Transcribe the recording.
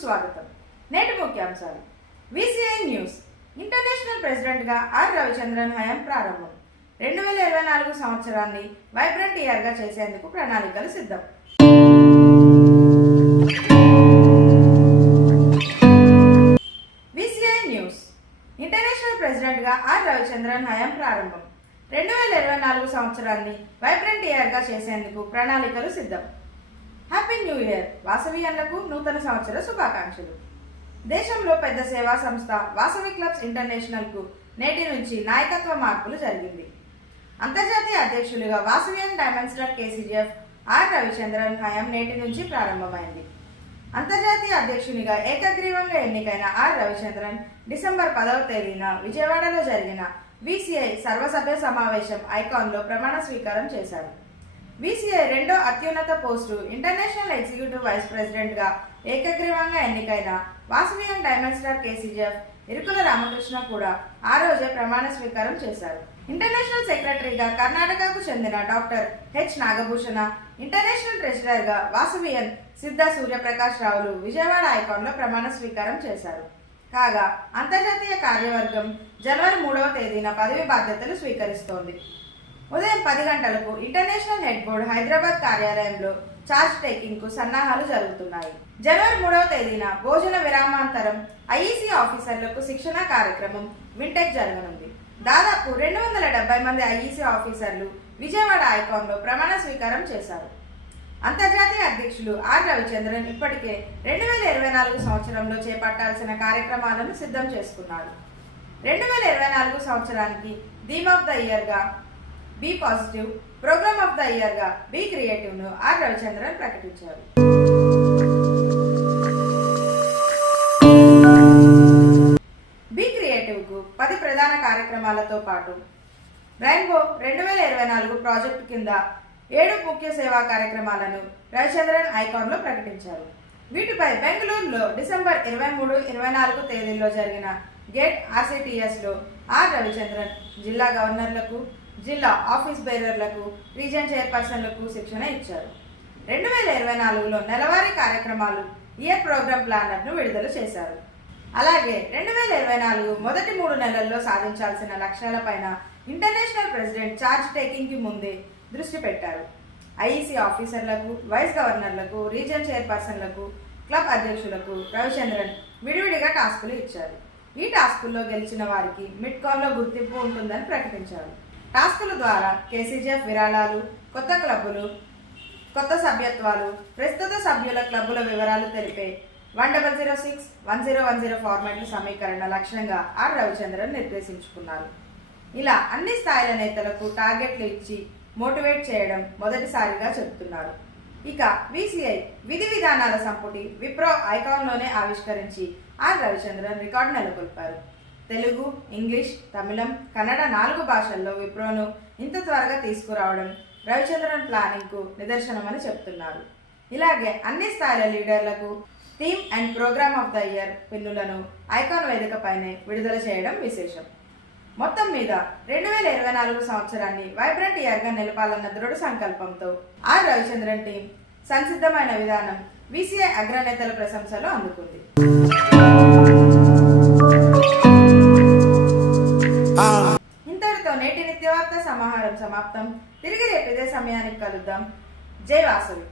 స్వాగతం. నేటి ముఖ్యాంశాలు. VCI news. ఇంటర్నేషనల్ ప్రెసిడెంట్గా ఆర్ రవిచంద్రన్ హయాం ప్రారంభం. రెండు వేల ఇరవై నాలుగు సంవత్సరాన్ని వైబ్రెంట్ ఇయర్గా చేసేందుకు ప్రణాళికలు సిద్ధం. VCI news. ఇంటర్నేషనల్ ప్రెసిడెంట్గా ఆర్ రవిచంద్రన్ హయాం ప్రారంభం. రెండు వేల ఇరవై నాలుగు సంవత్సరాన్ని వైబ్రెంట్ ఇయర్గా చేసేందుకు ప్రణాళికలు సిద్ధం. హ్యాపీ న్యూ ఇయర్ వాసవియన్లకు నూతన సంవత్సర శుభాకాంక్షలు. దేశంలో పెద్ద సేవా సంస్థ వాసవి క్లబ్స్ ఇంటర్నేషనల్కు నేటి నుంచి నాయకత్వ మార్పులు జరిగింది. అంతర్జాతీయ అధ్యక్షులుగా Vasavian dimensional KCGF R Ravichandran హయాం నేటి నుంచి ప్రారంభమైంది. అంతర్జాతీయ అధ్యక్షునిగా ఏకగ్రీవంగా ఎన్నికైన ఆర్ రవిచంద్రన్ డిసెంబర్ పదవ తేదీన విజయవాడలో జరిగిన విసిఐ సర్వసభ్య సమావేశం ఐకాన్లో ప్రమాణ స్వీకారం చేశారు. బీసీఐ రెండో అత్యున్నత పోస్టు. ఇంటర్నేషనల్ ఎగ్జిక్యూటివ్ వైస్ ప్రెసిడెంట్గా ఏకగ్రీవంగా ఎన్నికైన వాసవియన్ డైమండ్స్టార్ కేసీజెఫ్ ఇరుకుల రామకృష్ణ కూడా ఆ రోజే ప్రమాణ స్వీకారం చేశారు. ఇంటర్నేషనల్ సెక్రటరీగా కర్ణాటకకు చెందిన డాక్టర్ హెచ్ నాగభూషణ ఇంటర్నేషనల్ ట్రెజరర్గా వాసవియన్ సిద్ధ సూర్యప్రకాష్ రావులు విజయవాడ ఐకాన్లో ప్రమాణ స్వీకారం చేశారు. కాగా అంతర్జాతీయ కార్యవర్గం జనవరి మూడవ తేదీన పదవి బాధ్యతలు స్వీకరిస్తోంది. ఉదయం పది గంటలకు ఇంటర్నేషనల్ హెడ్ బోర్డ్ హైదరాబాద్ కార్యాలయంలో చార్జ్ టేకింగ్కు సన్నాహాలు జరుగుతున్నాయి. జనవరి మూడవ తేదీన భోజన విరామాంతరం ఐఈసీ ఆఫీసర్లకు శిక్షణ కార్యక్రమం వింటెక్ జరగనుంది. దాదాపు రెండు వందల డెబ్బై మంది ఐఈసీ ఆఫీసర్లు విజయవాడ ఐకాన్లో ప్రమాణ స్వీకారం చేశారు. అంతర్జాతీయ అధ్యక్షులు ఆర్ రవిచంద్రన్ ఇప్పటికే రెండు వేల ఇరవై నాలుగు సంవత్సరంలో చేపట్టాల్సిన కార్యక్రమాలను సిద్ధం చేసుకున్నారు రెండు వేల ఇరవై నాలుగు సంవత్సరానికి theme of the ఇయర్గా be positive. Programme of the ఇయర్గా be క్రియేటివ్ను ఆర్ రవిచంద్రన్ ప్రకటించారు. బీ క్రియేటివ్కు పది ప్రధాన కార్యక్రమాలతో పాటు రెయిన్బో రెండు వేల ఇరవై నాలుగు ప్రాజెక్టు కింద ఏడు ముఖ్య సేవా కార్యక్రమాలను రవిచంద్రన్ ఐకాన్లో ప్రకటించారు. వీటిపై బెంగళూరులో డిసెంబర్ ఇరవై మూడు ఇరవై నాలుగు తేదీల్లో జరిగిన గేట్ ఆర్సిటిఎస్లో ఆర్ రవిచంద్రన్ జిల్లా గవర్నర్లకు జిల్లా ఆఫీస్ బేరర్లకు రీజన్ చైర్పర్సన్లకు శిక్షణ ఇచ్చారు. రెండు వేల ఇరవై నాలుగులో నెలవారీ కార్యక్రమాలు ఇయర్ ప్రోగ్రామ్ ప్లానర్ను విడుదల చేశారు. అలాగే రెండు వేల ఇరవై నాలుగు మొదటి మూడు నెలల్లో సాధించాల్సిన లక్ష్యాలపైన ఇంటర్నేషనల్ ప్రెసిడెంట్ చార్జ్ టేకింగ్కి ముందే దృష్టి పెట్టారు. ఐఈసీ ఆఫీసర్లకు వైస్ గవర్నర్లకు రీజన్ చైర్పర్సన్లకు క్లబ్ అధ్యక్షులకు రవిచంద్రన్ విడివిడిగా టాస్కులు ఇచ్చారు. ఈ టాస్కుల్లో గెలిచిన వారికి మిడ్ కాల్లో గుర్తింపు ఉంటుందని ప్రకటించారు. టాస్కుల ద్వారా కేసీజీఎఫ్ విరాళాలు కొత్త క్లబ్బులు కొత్త సభ్యత్వాలు ప్రస్తుత సభ్యుల క్లబ్బుల వివరాలు తెలిపే one double zero six one zero one zero ఫార్మాట్ల సమీకరణ లక్ష్యంగా ఆర్ రవిచంద్రన్ నిర్దేశించుకున్నారు. ఇలా అన్ని స్థాయిల నేతలకు టార్గెట్లు ఇచ్చి మోటివేట్ చేయడం మొదటిసారిగా చెబుతున్నారు. ఇక విసిఐ విధి విధానాల సంపుటి విప్రో ఐకాన్లోనే ఆవిష్కరించి ఆర్ రవిచంద్రన్ రికార్డు నెలకొల్పారు. తెలుగు ఇంగ్లీష్ తమిళం కన్నడ నాలుగు భాషల్లో విప్రోను ఇంత త్వరగా తీసుకురావడం రవిచంద్రన్ ప్లానింగ్కు నిదర్శనమని చెప్తున్నారు. ఇలాగే అన్ని స్థాయిల లీడర్లకు theme and programme of the year పిన్నులను icon వేదికపైనే విడుదల చేయడం విశేషం. మొత్తం మీద రెండు వేల ఇరవై నాలుగు సంవత్సరాన్ని వైబ్రెంట్ ఇయర్గా నిలపాలన్న దృఢ సంకల్పంతో ఆర్ రవిచంద్రన్ టీం సంసిద్ధమైన విధానం విసిఐ అగ్రనేతల ప్రశంసలు అందుకుంది. సమాప్తం. తిరిగి రేపు ఇదే సమయానికి కలుద్దాం. జై వాసవి.